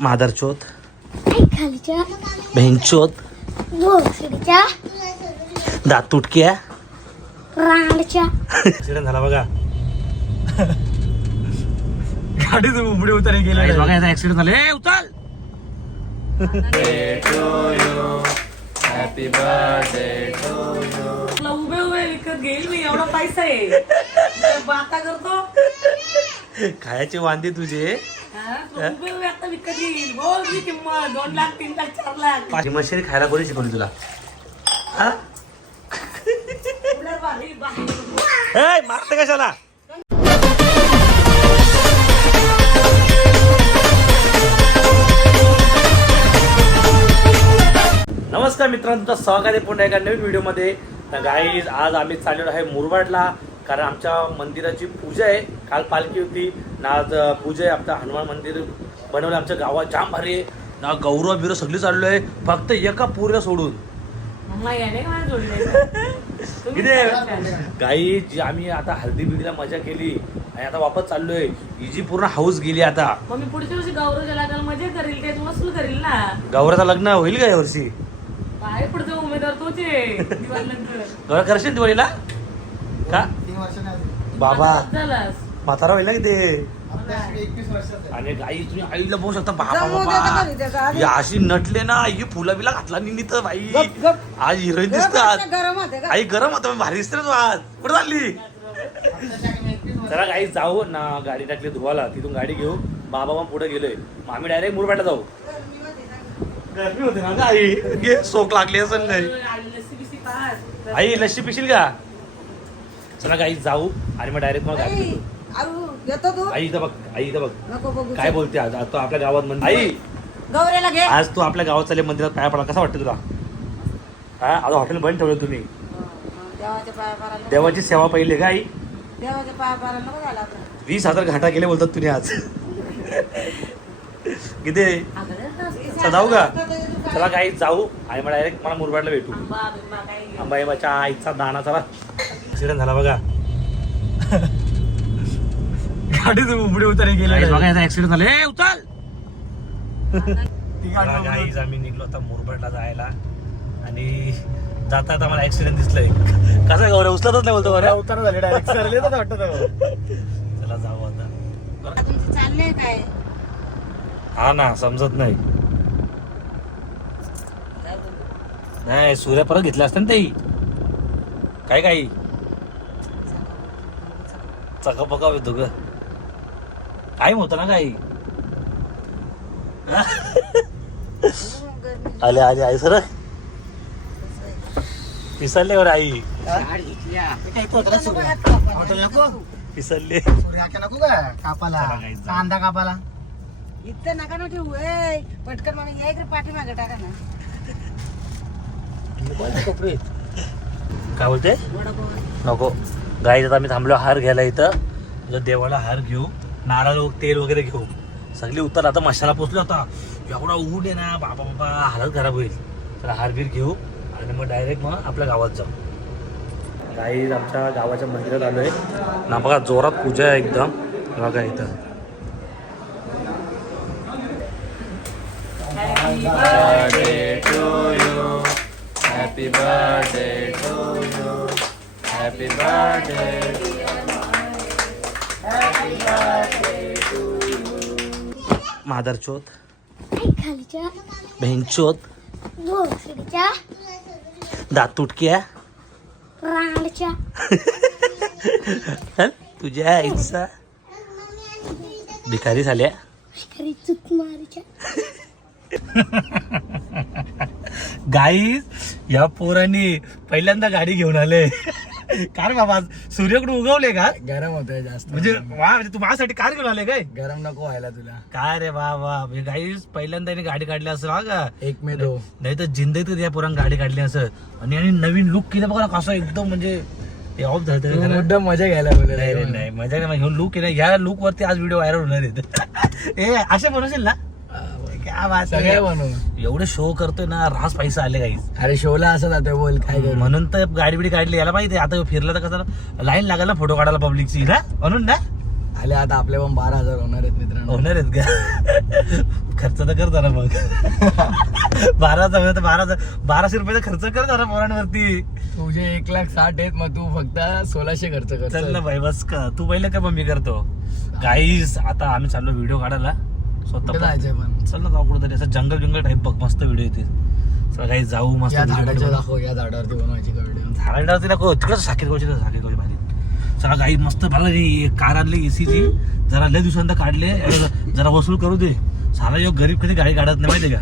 मादरचोत बहिणचोत दात तुटक्या ऍक्सिडेंट झाला बघा. गाडीच उबडी उतारे गेले बघा. याचा ऍक्सिडेंट झाला. ए उचल. Happy birthday to you. उभे उभे विकत घेईल मी. एवढा पैसा आहे. बाता करतो. खायचे वांदे तुझे. उभे उभे आता विकत घेईल. बोल मी किंमत 2 लाख 3 लाख 4 लाख. मशीन खायला कोणी शिकवली तुला? मारते कशाला? नमस्कार मित्रांनो, तुमचं स्वागत आहे पुन्हा एका नवीन व्हिडिओमध्ये. तर गाईज आज आम्ही चाललेलो आहे मुरबाडला, कारण आमच्या मंदिराची पूजा आहे. काल पालखी होती ना, आज पूजा आहे. आपलं हनुमान मंदिर बनवलं आमच्या गावात, जाम भारी आहे ना. गौरव बिरो सगळी चाललो आहे, फक्त एका पूर्ण सोडून. गाई जी आम्ही आता हल्दी बिडीला मजा केली आणि आता वापस चाललोय. हिची पूर्ण हाऊस गेली आता. मग मी पुढच्या वर्षी गौरवच्या लग्नाला मजा करील, ते वसूल करील ना. गौराचं लग्न होईल का यावर्षी? काय पुढचा उमेदवार तोच आहे. गौरा करशील दिवाळीला का? 3 वर्षांनी बाबा झालास म्हातारा होईल ना की ते. 21 वर्षाचा. आणि गाई तुम्ही आईला बघू शकता. बाबा ही अशी नटले ना, ही फुला बिला घातला निनी तर बाई आज हिरोईन दिसतात. आई गरम होता, भारी दिसते तू आज. कुठे चालली? जरा गाई जाऊ ना, गाडी टाकली धुवाला, तिथून गाडी घेऊ. बाबा मग पुढे गेलोय, मग आम्ही डायरेक्ट मुरबाडला जाऊ. गर्मी होते ना आई, घे सोक लागली असेल नाही. आई लस्सी पिशील का? चला गाई जाऊ आणि मग डायरेक्ट मग गाडी आई इथं बघ. आई इथं बघ काय बोलते. आज तो आपल्या गावात मंदिर. आई गौरेला घे. आज तू आपल्या गावात चालले मंदिरात पाया पडा, कसा वाटतं तुला? हा, आता हॉटेल बंद ठेवलं तुम्ही. देवाच्या पाया पडायला. देवाची सेवा पाहिली का आई? देवाच्या पाया पडायला नको झाला. 20,000 घाटा केले बोलतात तुम्ही आज. किती जाऊ का? चला काही जाऊ आणि मग डायरेक्ट मला मुरबाडला भेटू. अंबाईबाच्या आईचा दाना. चला ऍक्सिडेंट झाला बघा. गाडीच उबडी उतारे गेले बघा. याचा ऍक्सिडेंट झाला. ए उचल. गाईज आम्ही निघलो आता मुरबाडला जायला आणि जाता आता मला ऍक्सिडेंट दिसलंय. कसा गौरव उचलतच नाही बोलतो. बरं उतार झाले डायरेक्ट सरले तर वाटत. चला जाऊ आता. तुमचं चाललंय काय? हा ना, समजत नाही. नाही सूर्य परत घेतला असतं ना ताई. काय काही चकापका होतो ग. टाइम होता ना काही. आले आले आई सर पिसरले वर आई. पिसरले नको का कापाला, कांदा कापाला. इथं नका ना ठेवू. पटकन मला या इकडे पाठीमागे टाका ना. काय बोलते? नको गाई. आता आम्ही थांबलो हार घ्यायला इथं. देवाला हार घेऊ, नारळ तेल वगैरे घेऊ. सगळी उत्तर आता मशाला पोचलो. आता एवढा ऊन आहे ना, बाबा बाबा हालत खराब होईल. तर हार बीर घेऊ आणि मग डायरेक्ट मग आपल्या गावात जाऊ. गाई आमच्या गावाच्या मंदिरात आलोय ना बघा. जोरात पूजा आहे एकदम बघा इथं. Happy birthday to you. Happy birthday. Happy birthday to you. मादरचोत बहिणचोत दात तुटक्या तुझ्या आईचा भिकारी झाल्या. गाईज या पोरांनी पहिल्यांदा गाडी घेऊन आले. कार बाबा सूर्यकडे उगवले का? गरम होतंय जास्त. म्हणजे वा, म्हणजे तू माझ्यासाठी कार घेऊन आले काय? गरम नको व्हायला तुला. काय रे बाबा. गाईज पहिल्यांदा गाडी काढली असं हा का? 1 मे 2. नाही तर जिंदगीत या पोरांनी गाडी काढली असं. आणि नवीन लुक केलं बघा कसं एकदम. म्हणजे ऑफ झालं. मुद्दाम मजा घ्यायला बोलले. नाही मजा नाही. घेऊन लुक केला. या लुक वरती आज व्हिडिओ व्हायरल होणार आहेत. ए असे बनवशील ना? क्या बात सगळ्या बनवू. एवढे शो करतोय ना, रास पैसा आले काही. अरे शोला असं जातोय बोल काय करू. म्हणून तर गाडी बिडी काढली. याला माहिती आहे आता फिरला तर कसं लाईन लागायला फोटो काढायला पब्लिकची ना, म्हणून ना. आले आता आपले पण 12,000 होणार आहेत मित्रांनो. होणार आहेत का? खर्च तर कर जरा मग 1200 रुपयाचा खर्च कर जरा पोरांवरती. तुझे 1,60,000 आहेत, मग तू फक्त 1,600 खर्च कर. चल ना भाई बस का, तू पहिले का मग मी करतो. गाईस आता आम्ही चाललो व्हिडिओ काढायला कुठे स्वतः. जायचंय पण? चल ना जाऊ कुठं तरी असं जंगल टाईप बघ, मस्त व्हिडिओ येते. चला काही जाऊ मस्त या video झाडाच्या बनवू. दाखव, या झाडावरती बनवायची का व्हिडिओ? झाडावरती नको, तिकडं साखर गावची भारी. चला काही मस्त बघा कार आणली एसीची, जरा लय दिवसांदा काढले, जरा वसूल करू दे. सारा योग गरीब कधी गाडी काढत नाही माहितीये का.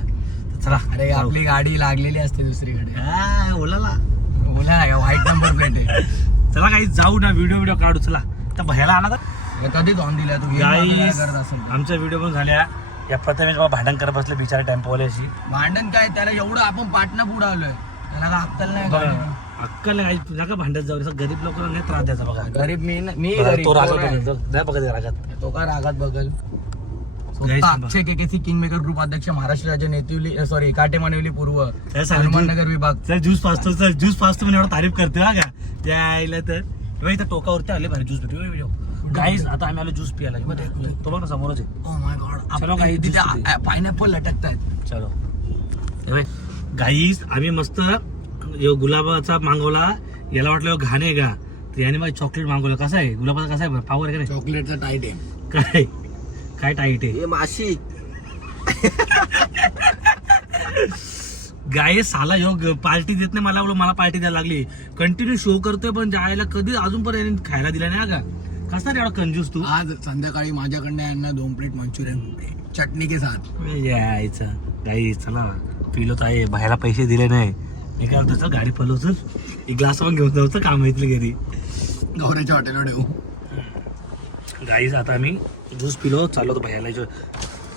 तर चला अरे आपली गाडी लागलेली असते दुसरीकडे. ओलाला बोला ना, व्हाईट नंबर प्लेट आहे. चला काही जाऊ ना, व्हिडिओ काढू. चला तर भयाला आणा तर कधीच ऑन दिल्या तू गाईस. करत असेल. आमच्या व्हिडिओ पण झाल्या. या प्रथमेश बाबा भांडण करत बसले बिचारा टेम्पोवाल्याशी. भांडण काय, त्याला एवढं आपण पाटणा पुढे आलोय, त्याला का अक्कल नाही बघा गाडीनं. अक्कल नाही, तुझ्या का भांडत जाऊ. गरीब लोकांना नाही त्रास द्यायचा बघा. गरीब मी बघा, गरीब, तो तो रागवतो नाही. नाही बघा ते रागात. तो का रागात बघल. गाईस, अक्षय केकेसी किंगमेकर ग्रुप अध्यक्ष, महाराष्ट्र राज्य नेतिवली सॉरी काटेमानवली पूर्व, काय सांगू? हनुमाननगर विभाग. चल ज्यूस पाचतो, चल ज्यूस पाचतो म्हणजे एवढं तारीफ करते हा का त्या आईला. तर तेव्हा इथं टोकावरती आले भारी ज्यूस भेटू. गाईस आता आम्ही आलो ज्यूस पियाला. तो बघ ना समोरच आहे. Oh my God, चलो काही तिथे दिसते. पायनॅपल लटकतायत. चलो गाईस आम्ही मस्त गुलाबाचा मागवला. याला वाटलं घाण आहे का, तर याने माझी चॉकलेट मागवलं. कसा आहे गुलाबाचा, कसा आहे पावर आहे का चॉकलेटचा टाईट आहे. नाही काय टाईट आहे हे माशी. गाईस साला योग पार्टी देत नाही मला, मला पार्टी द्यायला लागली. कंटिन्यू शो करतोय पण जायला कधी अजूनपर्यंत खायला दिला नाही का. कसा रे एवढा कंजूस तू. आज संध्याकाळी माझ्याकडनं यांना 2 प्लेट मंचुरियन चटणी के साथ. यायचं गाईस चला पिलो तर आहे, बाहेरला पैसे दिले नाही. मी काय म्हणतो गाडी पलवचल एक ग्लास पण घेऊन जाऊ, काम येतलं घरी गौऱ्याच्या हॉटेलवर ठेवू. गाईस आता आम्ही ज्यूस पिलो, चाललो तो भैया.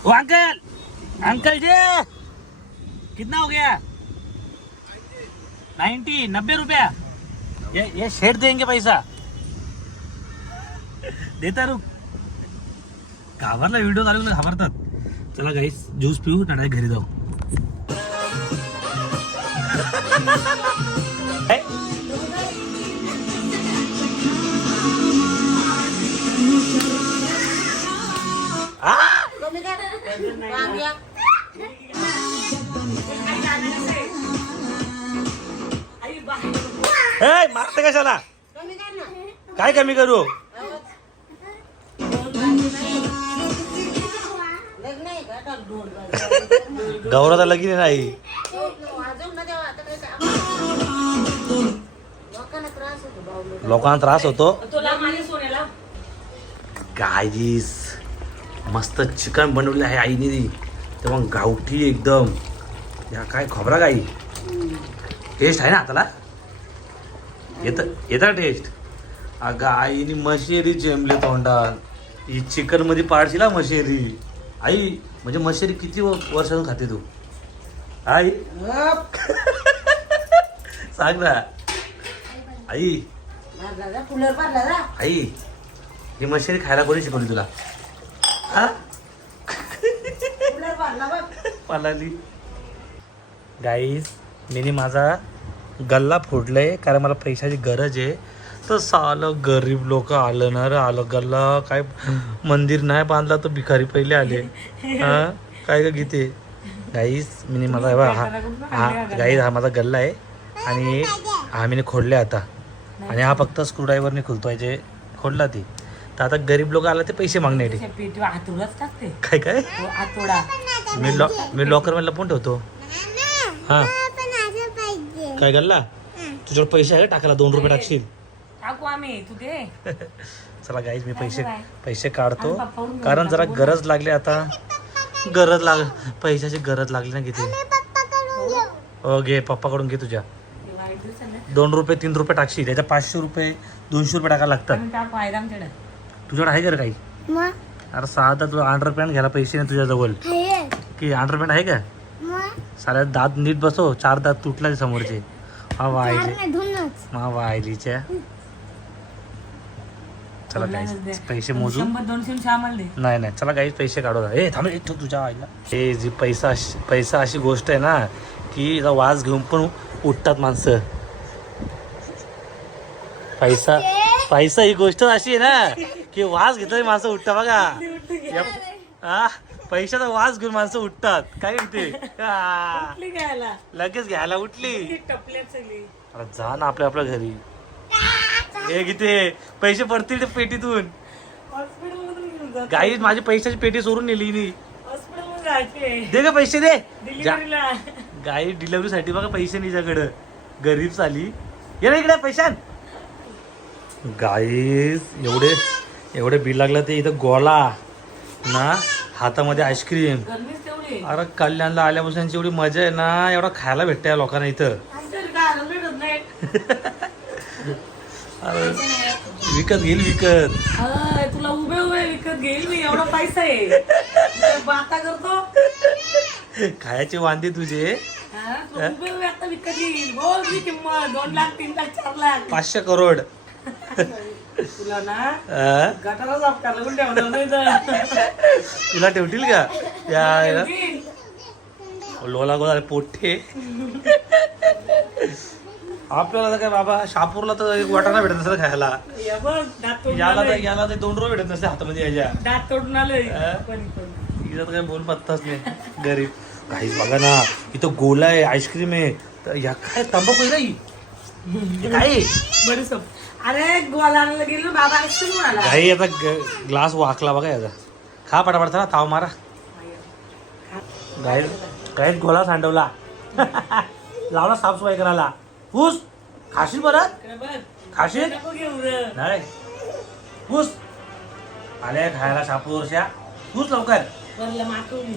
ओ अंकल जी कितना हो गया? 90 रुपया. ये शेड देंगे पैसा देता रुक. घाबरला व्हिडिओ चालू घाबरतात. चला गाईस ज्यूस पिऊ, डायरेक्ट घरी जाऊ. मारते कशाला, काय कमी करू. गौरवचा लगीन नाही. लोकांना त्रास होतो. गाईस मस्त चिकन बनवले आहे आईने, तेव्हा गावठी एकदम. या काय खोबरा गाई टेस्ट आहे ना त्याला, येतं टेस्ट. अगं आईने मशेरी जेमले तोंडात. ही चिकन मध्ये पाडशील हा मशेरी. आई म्हणजे मशेरी किती वर्षातून खाते तू आई सांग ना आई. आई ही मशेरी खायला कोणी शिकवली तुला हा? पालाली. गाईस मी माझा गल्ला फोडलाय कारण मला पैशाची गरज आहे. तर सालं गरीब लोक आलं ना रे, आलं गल्ला काय मंदिर नाही बांधला तर भिकारी पहिले आले. हा काय ग गीते. गाईस मी माझा हा गाईस हा माझा गल्ला आहे आणि हा मी खोडले आता. आणि हा फक्त स्क्रूड्रायव्हरने खुलतोय जे खोडला ती. तर आता गरीब लोक आला ते पैसे मागण्यासाठी. काय काय मी लॉकर मध्ये लपून ठेवतो. हा काय गल्ला तुझ्याकडे पैसे आहे टाकायला 2 रुपये टाकशील. चला गाईज मी पैसे काढतो कारण जरा गरज लागली आता. पैशाची गरज लागली ना किती. हो घे पप्पाकडून घे तुझ्या. 2 रुपये 3 रुपये टाकशील. त्याच्या 500 रुपये 200 रुपये टाकायला लागतात. तुझ्याकडे आहे का काही. अरे साधा तुला अंडरपॅन्ट घ्यायला पैसे नाही तुझ्याजवळ की. अंडरपॅन्ट आहे का. साऱ्या दात नीट बसव. 4 दात तुटला समोरचे. वाहिलीच्या. चला गाईस पैसे मोजू. नाही चला गाईस पैसे काढू. हे थांब तुझ्या आईला. हे जी पैसा अशी गोष्ट आहे ना की वाज घेऊन पण उठतात माणसं. पैसा ही गोष्ट अशी आहे ना की वाज घेतली माणसं उठतात बघा. पैशाचा वास घेऊन माणसं उठतात काय म्हणते कुठली घ्यायला लगेच घ्यायला उठली. ती टपल्यात सगळी. अरे जा ना आपल्या घरी. हे किती पैसे पडतील ते पेटीतून. हॉस्पिटलमधून घेऊन जातो. गाई माझी पैशाची पेटी चोरून नेली नी. हॉस्पिटलमध्ये जायचे दे ग पैसे दे. डिलिव्हरीला. गाई डिलिव्हरी साठी बघा पैसे निच्याकडं. गरीब साली ये ना इकडे पैशान. गाईस एवढे बिल लागलं ते इथं गोला ना हातामध्ये आईस्क्रीम. गरमीच तेवढी. अरे कल्याणला आल्यापासून एवढी मजा आहे ना एवढा खायला भेटतंय लोकांना इथं. आमच्या घरी काय भेटत नाही. अरे विकत घेईल विकत. हाय, तुला उभे उभे विकत घेईल मी एवढा पैसा आहे. ते बाता करतो. खायचे वांदे तुझे. हा, तुला उभे उभे आता विकत घेईल. बोल मी किंमत 2 लाख 3 लाख 4 लाख. 500 करोड. तुला ना अं? गटाला साफ करायला पण ठेवणार नाही तर. तुला ठेवतील का या ठेवतील. लोला गोला पोठे. आपल्याला तर काय बाबा शापूरला तर एक वाटाणा भेटत नसतं खायला. या बघ, दात तोडून याला आलोय. तर 2 रुपये भेटत नसते हातामध्ये याच्या. दात तोडून आलोय. हा? पण. तिला तर काय बोल पत्ताच नाही. गरीब काहीच बघा ना इथं गोला आहे आईस्क्रीम आहे तर या काय तंबाखू आहे नाही काय आहे? बडीशेप. अरे गोला आणायला गेलो बाबा आईस्क्रीम म्हणाला. काही आता ग्लास वाकला बघा याचा. खा पटापट चला ताव मारा. गाईत गोला सांडवला. लावला साफसफाई करायला. हुस खाशील परत इकडे बघ. खाशील नको घेऊ रे. नाही हुस आले खायला शापूरच्या हुस लवकर. वरला मातून